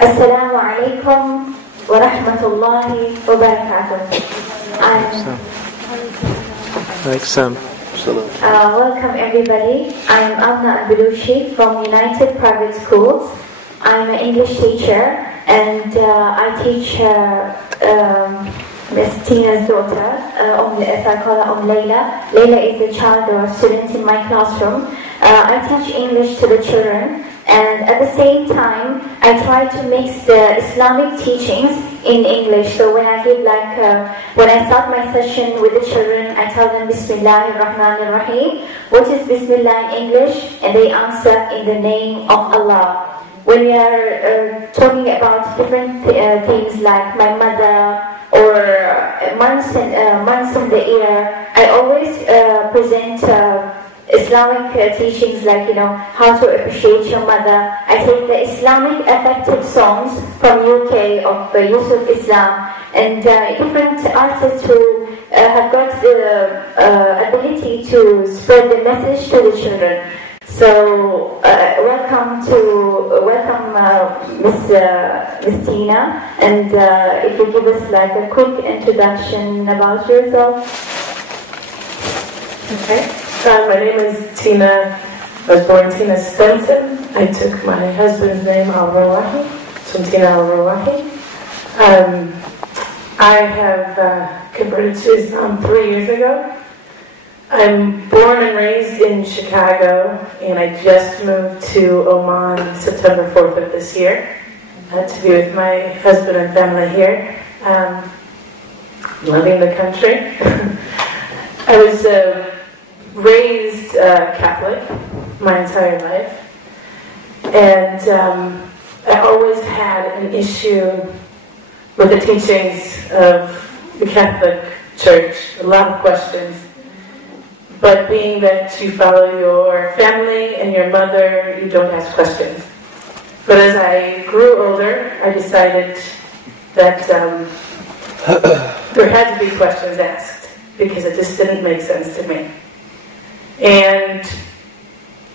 Assalamu alaikum wa rahmatullahi wa barakatuh. Welcome everybody. I'm Amna Al-Belushi from United Private Schools. I'm an English teacher and I teach Miss Tina's daughter, I call her Layla. Layla is a child or a student in my classroom. I teach English to the children, and at the same time I try to mix the Islamic teachings in English. So when I give when I start my session with the children, I tell them Bismillah ar-Rahman ar-Rahim. What is Bismillah in English? And they answer in the name of Allah. When we are talking about different things like my mother or months in the year, I always present Islamic teachings like, how to appreciate your mother. I take the Islamic effective songs from UK of Yusuf Islam and different artists who have got the ability to spread the message to the children. So welcome Miss Tina, and if you give us a quick introduction about yourself. Okay. My name is Tina. I was born Tina Spencer. I took my husband's name Al-Rawahi, so I'm Tina Al-Rawahi. I have converted to Islam 3 years ago. I'm born and raised in Chicago, and I just moved to Oman September 4th of this year to be with my husband and family here. Loving the country. I was raised Catholic my entire life, and I always had an issue with the teachings of the Catholic Church, a lot of questions. But being that you follow your family and your mother, you don't ask questions. But as I grew older, I decided that there had to be questions asked, because it just didn't make sense to me. And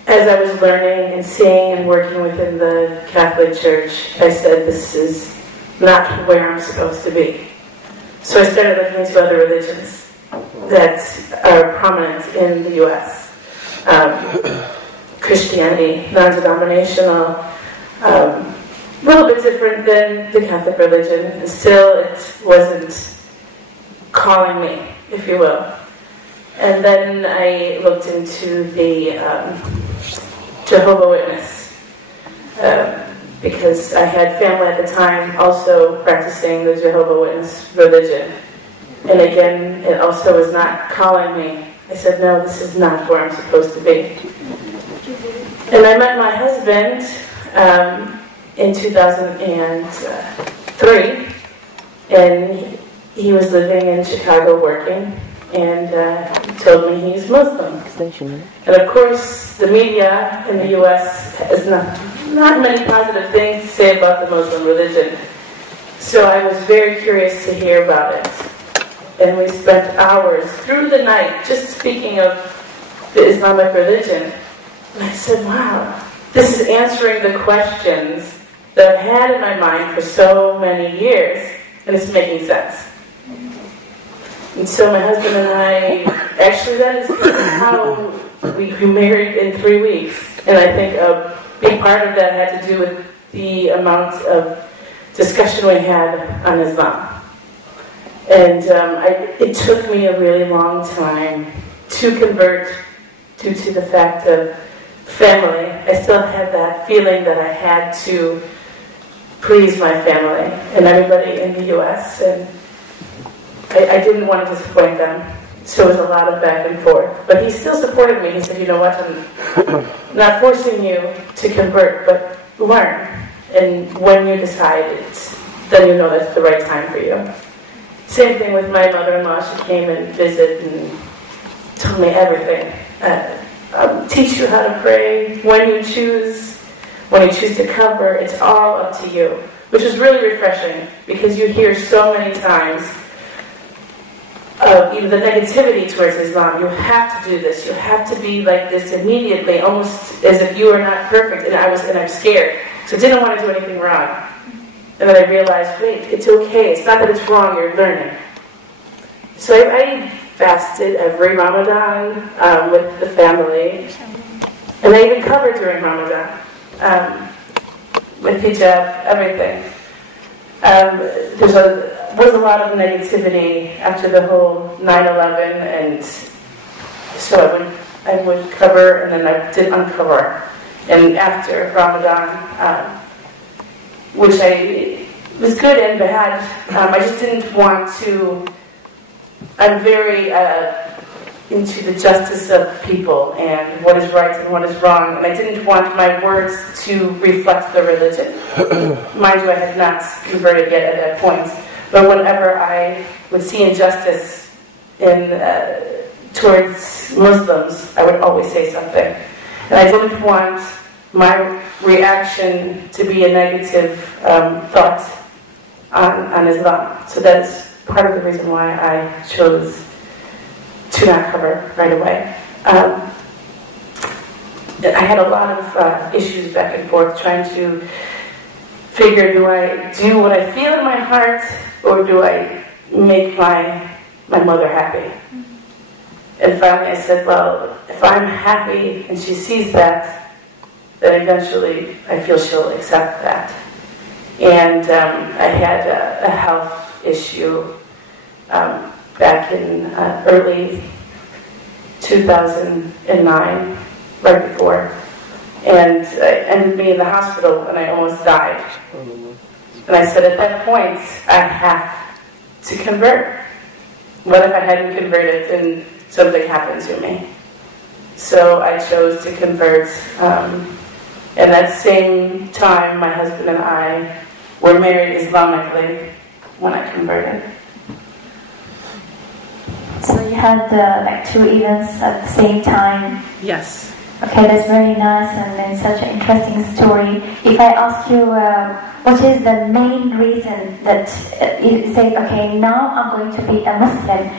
as I was learning and seeing and working within the Catholic Church, I said, this is not where I'm supposed to be. So I started looking into other religions that are prominent in the U.S. Christianity, non-denominational, a little bit different than the Catholic religion, and still it wasn't calling me, if you will. And then I looked into the Jehovah's Witness, because I had family at the time also practicing the Jehovah's Witness religion. And again, it also was not calling me. I said, no, this is not where I'm supposed to be. And I met my husband in 2003, and he was living in Chicago working, and he told me he's Muslim. And of course, the media in the U.S. has not many positive things to say about the Muslim religion. So I was very curious to hear about it. And we spent hours through the night just speaking of the Islamic religion. And I said, wow, this is answering the questions that I've had in my mind for so many years, and it's making sense. And so my husband and I, actually that is how we married in 3 weeks. And I think a big part of that had to do with the amount of discussion we had on Islam. And it took me a really long time to convert due to the fact of family. I still had that feeling that I had to please my family and everybody in the U.S. And I didn't want to disappoint them. So it was a lot of back and forth. But he still supported me. He said, you know what, I'm not forcing you to convert, but learn. And when you decide, then you know that's the right time for you. Same thing with my mother-in-law. She came and visited and told me everything. I'll teach you how to pray when you choose to cover. It's all up to you, which is really refreshing, because you hear so many times of the negativity towards Islam. You have to do this. You have to be like this immediately, almost as if you are not perfect. And I'm scared, so didn't want to do anything wrong. And then I realized, wait, it's okay. It's not that it's wrong, you're learning. So I fasted every Ramadan with the family. And I even covered during Ramadan. With hijab, everything. There was a lot of negativity after the whole 9/11, and so I would cover, and then I did uncover. And after Ramadan, which was good and bad, I just didn't want to. I'm very into the justice of people and what is right and what is wrong, and I didn't want my words to reflect the religion. Mind you, I had not converted yet at that point, but whenever I would see injustice towards Muslims, I would always say something. And I didn't want my reaction to be a negative thought on Islam. So that's part of the reason why I chose to not cover right away. I had a lot of issues back and forth trying to figure, do I do what I feel in my heart, or do I make my mother happy? And finally I said, well, if I'm happy and she sees that, then eventually I feel she'll accept that. And I had a health issue back in early 2009, right before, and it ended me in the hospital, and I almost died. And I said, at that point, I have to convert. What if I hadn't converted and something happened to me? So I chose to convert. And that same time, my husband and I were married Islamically when I converted. So you had like two events at the same time? Yes. Okay, that's very nice and such an interesting story. If I ask you, what is the main reason that you say, okay, now I'm going to be a Muslim?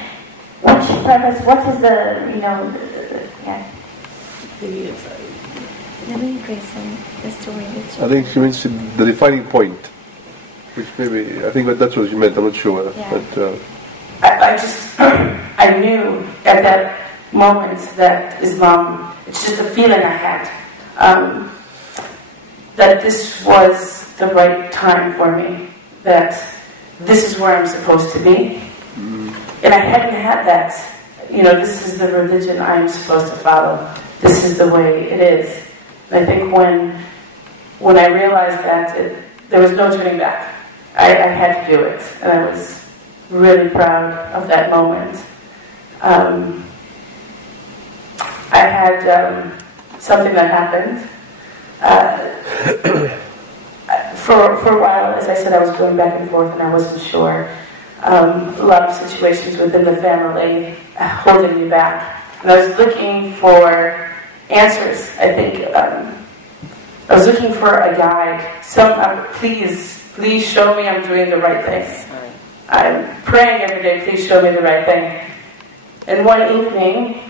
Which purpose? What is the, yeah? The main reason, the story. I think she means the defining point, which maybe, I think that's what she meant, I'm not sure. Yeah. But, I knew at that moment that Islam, it's just a feeling I had, that this was the right time for me, that this is where I'm supposed to be. And I hadn't had that, this is the religion I'm supposed to follow. This is the way it is. And I think when I realized that, there was no turning back. I had to do it, and I was really proud of that moment. I had something that happened. For a while, as I said, I was going back and forth and I wasn't sure. A lot of situations within the family holding me back. And I was looking for answers, I think. I was looking for a guide. Please show me I'm doing the right thing. I'm praying every day, please show me the right thing. And one evening,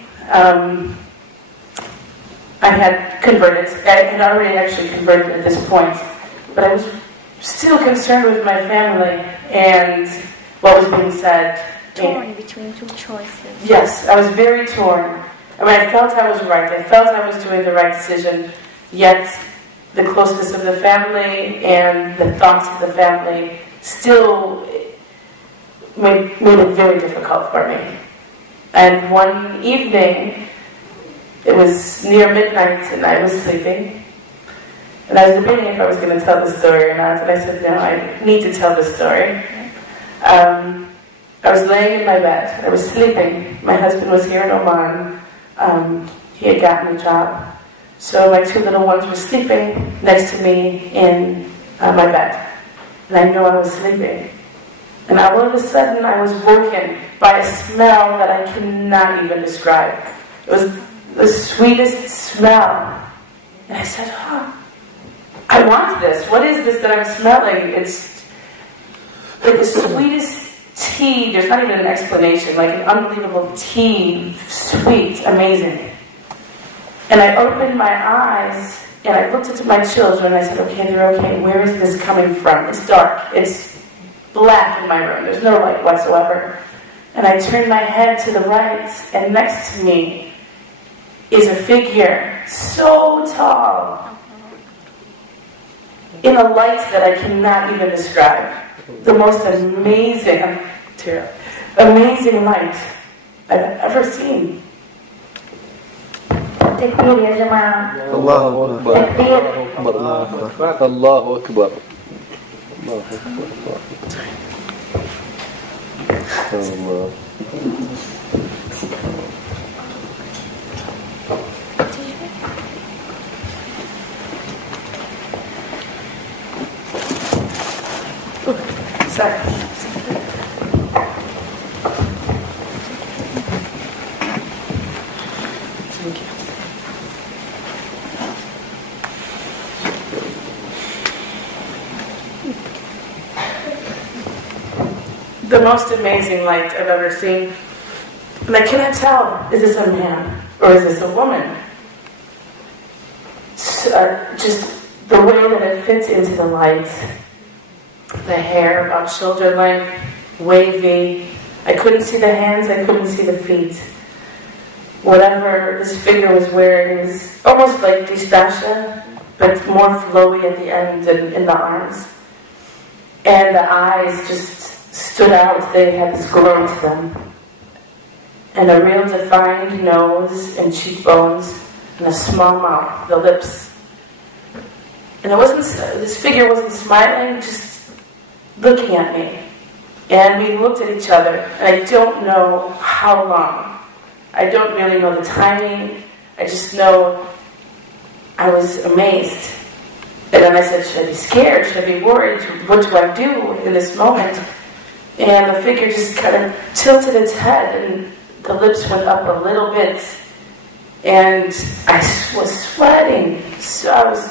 I had converted. I had already actually converted at this point, but I was still concerned with my family and what was being said. Torn between two choices. Yes, I was very torn. I mean, I felt I was right. I felt I was doing the right decision, yet the closeness of the family and the thoughts of the family still made it very difficult for me. And one evening, it was near midnight and I was sleeping. And I was debating if I was going to tell the story or not. And I said, no, I need to tell the story. I was laying in my bed. I was sleeping. My husband was here in Oman. He had gotten a job. So my two little ones were sleeping next to me in my bed. And I knew I was sleeping. And all of a sudden, I was woken by a smell that I cannot even describe. It was the sweetest smell. And I said, I want this. What is this that I'm smelling? It's like the sweetest tea. There's not even an explanation. Like an unbelievable tea. Sweet. Amazing. And I opened my eyes, And I looked at my children and I said, okay, they're okay. Where is this coming from? It's dark. It's black in my room. There's no light whatsoever. And I turned my head to the right, and next to me is a figure so tall, in a light that I cannot even describe. The most amazing light I've ever seen. Takbir ya jemaah. Allahu Akbar. Takbir. Allahu Akbar. Allahu Akbar. Allah. Sorry. Thank you. The most amazing light I've ever seen. And I cannot tell, is this a man or is this a woman? Just the way that it fits into the light. The hair about shoulder length, wavy. I couldn't see the hands, I couldn't see the feet. Whatever this figure was wearing was almost like Distasha, but more flowy at the end and in the arms. And the eyes just stood out. They had this glow to them. And a real defined nose and cheekbones and a small mouth, the lips. And this figure wasn't smiling, just looking at me. And we looked at each other, and I don't know how long. I don't really know the timing. I just know I was amazed. And then I said, should I be scared? Should I be worried? What do I do in this moment? And the figure just kind of tilted its head, and the lips went up a little bit. And I was sweating. So I was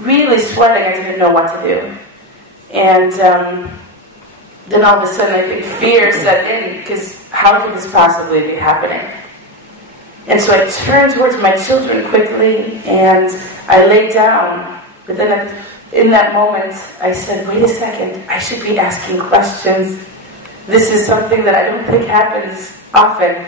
really sweating. I didn't know what to do. And then all of a sudden I think fear set in, because how could this possibly be happening? And so I turned towards my children quickly, and I lay down. But then in that moment, I said, wait a second, I should be asking questions. This is something that I don't think happens often.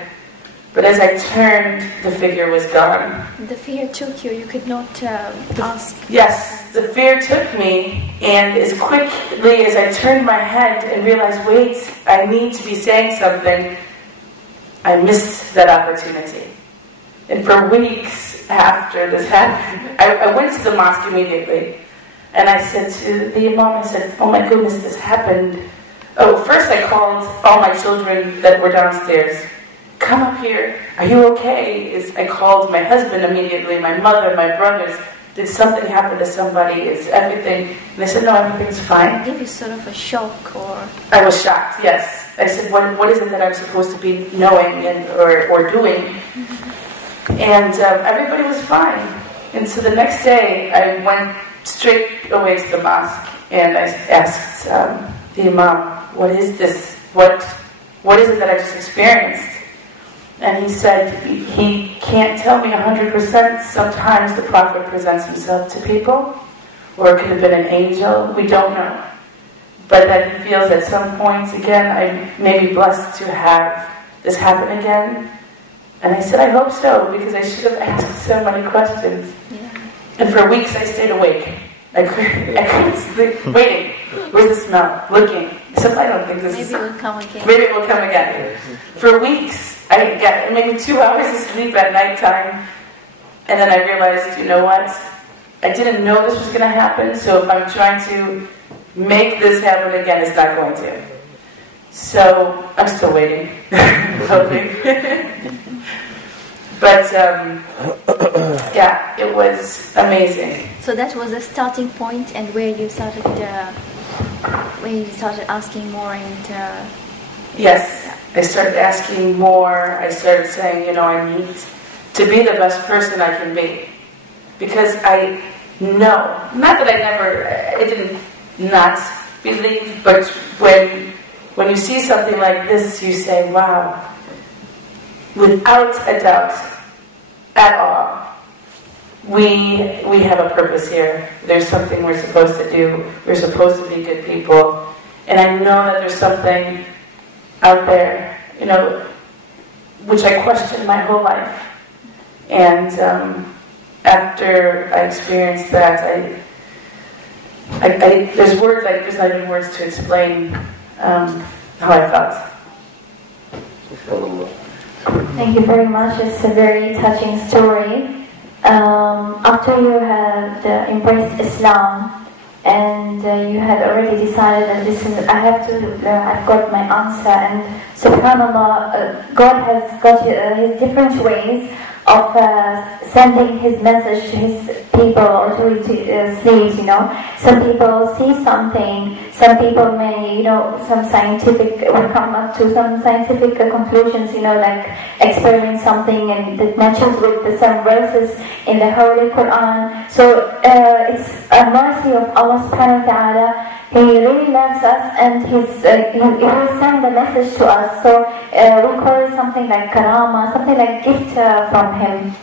But as I turned, the figure was gone. The fear took you. You could not ask. Yes, the fear took me, and as quickly as I turned my head and realized, wait, I need to be saying something, I missed that opportunity. And for weeks after this happened, I went to the mosque immediately, and I said to the imam, I said, oh my goodness, this happened. Oh, first I called all my children that were downstairs. Come up here, are you okay? I called my husband immediately, my mother, my brothers. Did something happen to somebody? Is everything? And they said, no, everything's fine. Give you sort of a shock, or? I was shocked, yes. I said, what is it that I'm supposed to be knowing or doing? Mm-hmm. And everybody was fine. And so the next day, I went straight away to the mosque, and I asked the imam, what is this? What is it that I just experienced? And he said, he can't tell me 100%. Sometimes the Prophet presents himself to people, or it could have been an angel. We don't know. But that he feels at some points, again, I may be blessed to have this happen again. And I said, I hope so, because I should have asked so many questions. Yeah. And for weeks I stayed awake. I couldn't sleep, waiting. Where's the smell? Looking. So I don't think this is... Maybe it will come again. Maybe it will come again. For weeks, I didn't get maybe 2 hours of sleep at nighttime. And then I realized, you know what? I didn't know this was going to happen, so if I'm trying to make this happen again, it's not going to. So I'm still waiting, hoping. But yeah, it was amazing. So that was the starting point, and where you started asking more, and yes, I started asking more. I started saying, you know, I need to be the best person I can be, because I know, not that I didn't not believe, but when you see something like this, you say, wow, without a doubt at all, we have a purpose here. There's something we're supposed to do. We're supposed to be good people. And I know that there's something out there, which I questioned my whole life. And after I experienced that, there's not even words to explain how I felt. Thank you very much. It's a very touching story. After you had embraced Islam and you had already decided that I've got my answer, and SubhanAllah, God has got his different ways of sending his message to his people or to his slaves, Some people see something, some people may, will come up to some scientific conclusions, like experiment something and it matches with some verses in the Holy Quran. So it's a mercy of Allah subhanahu wa ta'ala. He really loves us and he will send the message to us. So we call it something like karama, something like gift from him.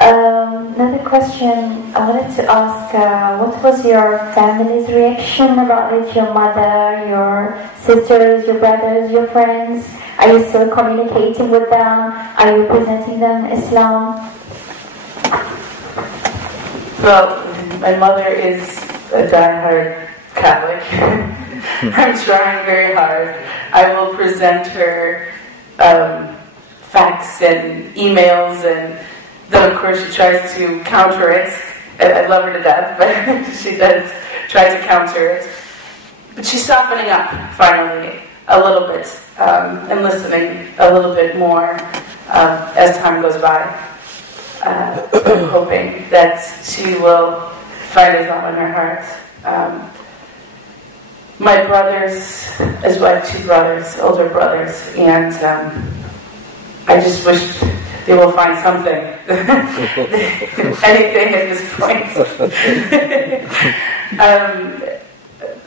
Another question I wanted to ask, what was your family's reaction about it? Your mother, your sisters, your brothers, your friends? Are you still communicating with them? Are you presenting them Islam? Well, my mother is a diehard Catholic. I'm trying very hard. I will present her facts and emails, and then of course she tries to counter it. I love her to death, but she does try to counter it. But she's softening up, finally, a little bit, and listening a little bit more as time goes by. I'm hoping that she will find Islam in her heart. My brothers, as well, I have 2 brothers, older brothers, and I just wish they will find something. Anything at this point.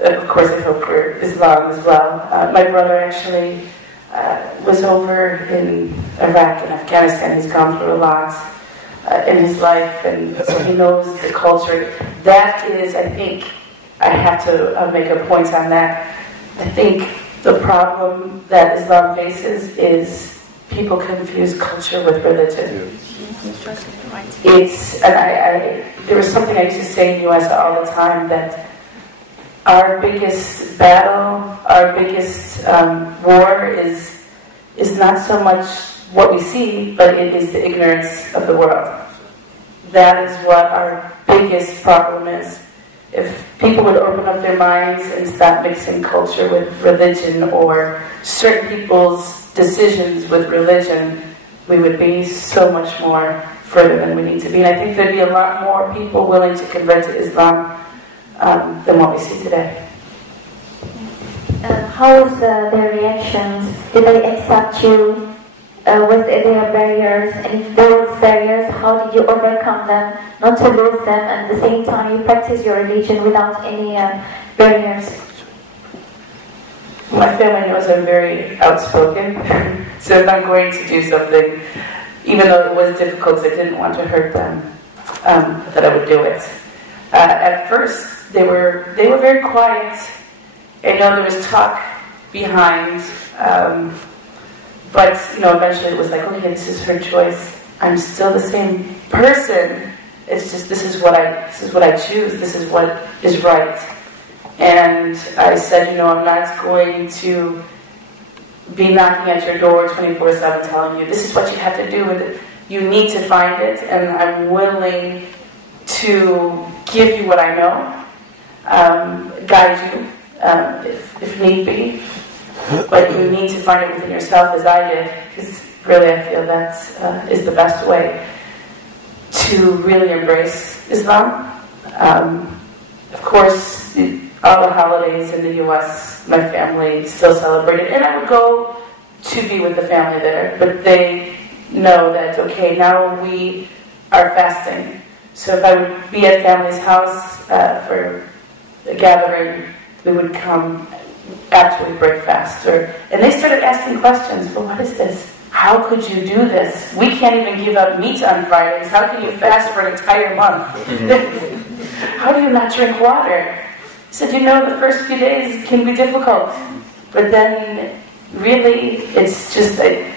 Of course, I hope for Islam as well. My brother actually was over in Iraq and Afghanistan. He's gone through a lot in his life, and so he knows the culture. That is, I think, I have to make a point on that. I think the problem that Islam faces is people confuse culture with religion. There was something I used to say in the U.S. all the time, that our biggest battle, our biggest war is not so much what we see, but it is the ignorance of the world. That is what our biggest problem is. If people would open up their minds and stop mixing culture with religion, or certain people's decisions with religion, we would be so much more further than we need to be. And I think there'd be a lot more people willing to convert to Islam than what we see today. How was their reactions? Did they accept you with their barriers? And if there was barriers, how did you overcome them, not to lose them, and at the same time you practice your religion without any barriers? My family knows I'm very outspoken, so if I'm going to do something, even though it was difficult, I didn't want to hurt them, that I would do it. At first, they were very quiet. I know there was talk behind, but eventually it was like, okay, this is her choice. I'm still the same person. It's just this is what I choose. This is what is right. And I said, I'm not going to be knocking at your door 24/7 telling you this is what you have to do with it. You need to find it, and I'm willing to give you what I know, guide you if need be. But you need to find it within yourself, as I did, because really I feel that is the best way to really embrace Islam. Of course, all the holidays in the U.S., my family still celebrated, and I would go to be with the family there, but they know that, okay, now we are fasting. So if I would be at family's house for a gathering, we would come after we break fast. And they started asking questions, well, what is this? how could you do this? We can't even give up meat on Fridays. How can you fast for an entire month? How do you not drink water? He said, the first few days can be difficult, but then really it's just that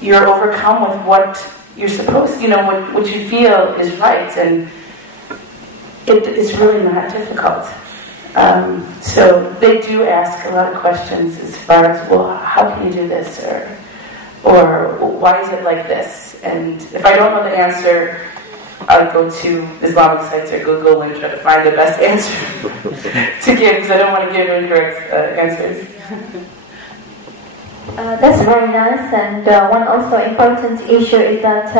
you're overcome with what you're supposed to, what you feel is right, and it's really not difficult. So they do ask a lot of questions as far as, well, how can you do this, or why is it like this? And if I don't know the answer, I'll go to Islamic sites or Google and try to find the best answer to give, because I don't want to give incorrect answers. That's very nice, and one also important issue is that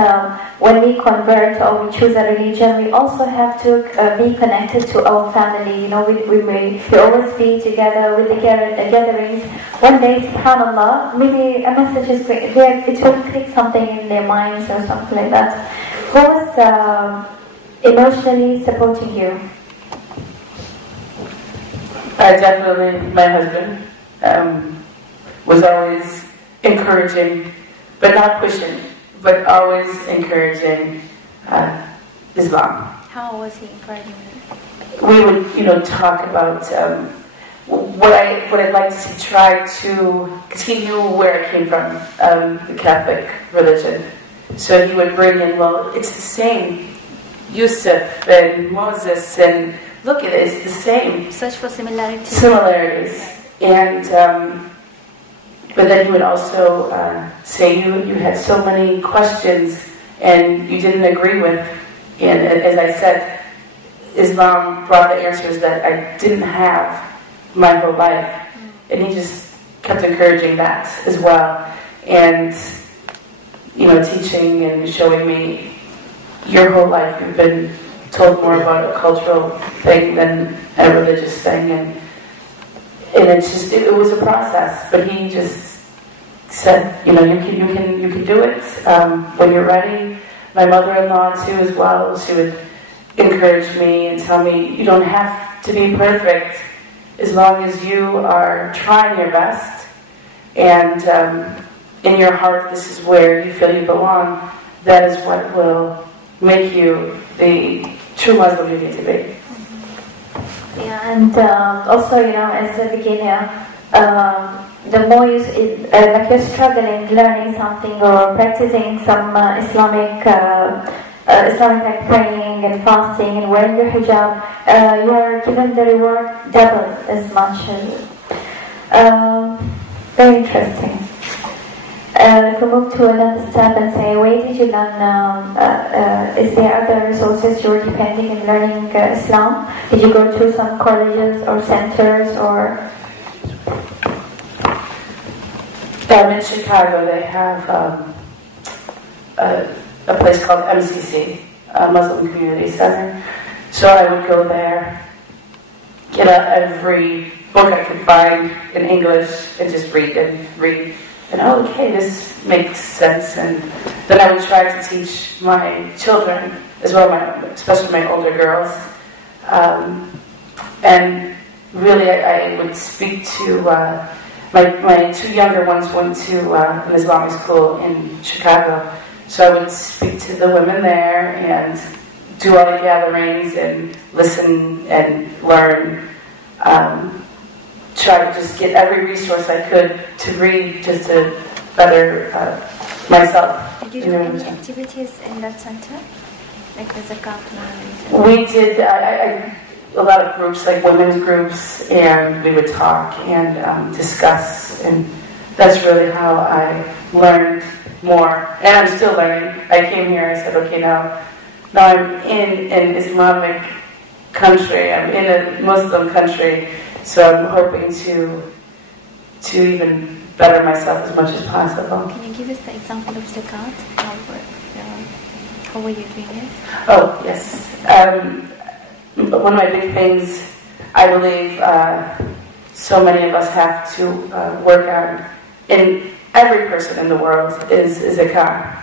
when we convert or we choose a religion, we also have to be connected to our family. We always be together with the gatherings. One day, subhanAllah, maybe a message is there, it will click something in their minds or something like that. Who was emotionally supporting you? Definitely my husband. Was always encouraging, but not pushing, but always encouraging Islam. How was he encouraging you? We would, talk about what I'd like to try to, because he knew where I came from, the Catholic religion. So he would bring in, well, it's the same. Yusuf and Moses, and look at it, it's the same. Search for similarities. Similarities. And but then he would also say you had so many questions and you didn't agree with. And as I said, Islam brought the answers that I didn't have my whole life. And he just kept encouraging that as well. And, teaching and showing me your whole life you've been told more about a cultural thing than a religious thing. And it's just, it was a process, but he just said, you can do it when you're ready. My mother-in-law too as well, she would encourage me and tell me, you don't have to be perfect as long as you are trying your best, and in your heart this is where you feel you belong. That is what will make you the true Muslim you need to be. Yeah, and also, as a beginner, the more you're struggling, learning something or practicing some Islamic like praying and fasting and wearing your hijab, you are given the reward double as much. Very interesting. If we move to another step and say, where did you learn? Is there other resources you were depending in learning Islam? Did you go to some colleges or centers or? In Chicago, they have a place called MCC, Muslim Community Center. So I would go there, get out every book I could find in English, and just read. And okay, this makes sense. And then I would try to teach my children as well, especially my older girls. And really, I would speak to my two younger ones went to an Islamic school in Chicago. So I would speak to the women there and do all the gatherings and listen and learn. Try to just get every resource I could to read, just to better myself. Did you do any activities in that center? Like the zakat? We did a lot of groups, like women's groups, and we would talk and discuss, and that's really how I learned more. And I'm still learning. I came here, I said, okay, now I'm in an Islamic country, I'm in a Muslim country, so I'm hoping to even better myself as much as possible. Can you give us the example of zakat? How were you doing it? Oh, yes. One of my big things, I believe so many of us have to work on in every person in the world is zakat.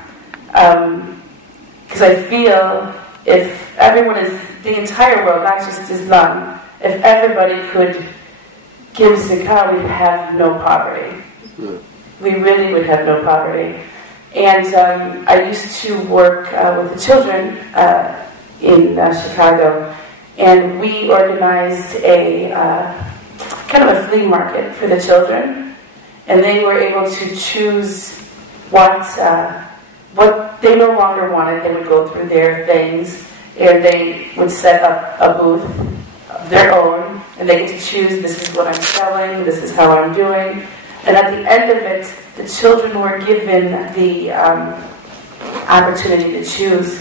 Because I feel if everyone the entire world, not just Islam, if everybody could give zakat, we'd have no poverty. We really would have no poverty. And I used to work with the children in Chicago, and we organized a kind of a flea market for the children, and they were able to choose what they no longer wanted. They would go through their things, and they would set up a booth of their own, and they get to choose, this is what I'm selling, this is how I'm doing. And at the end of it, the children were given the opportunity to choose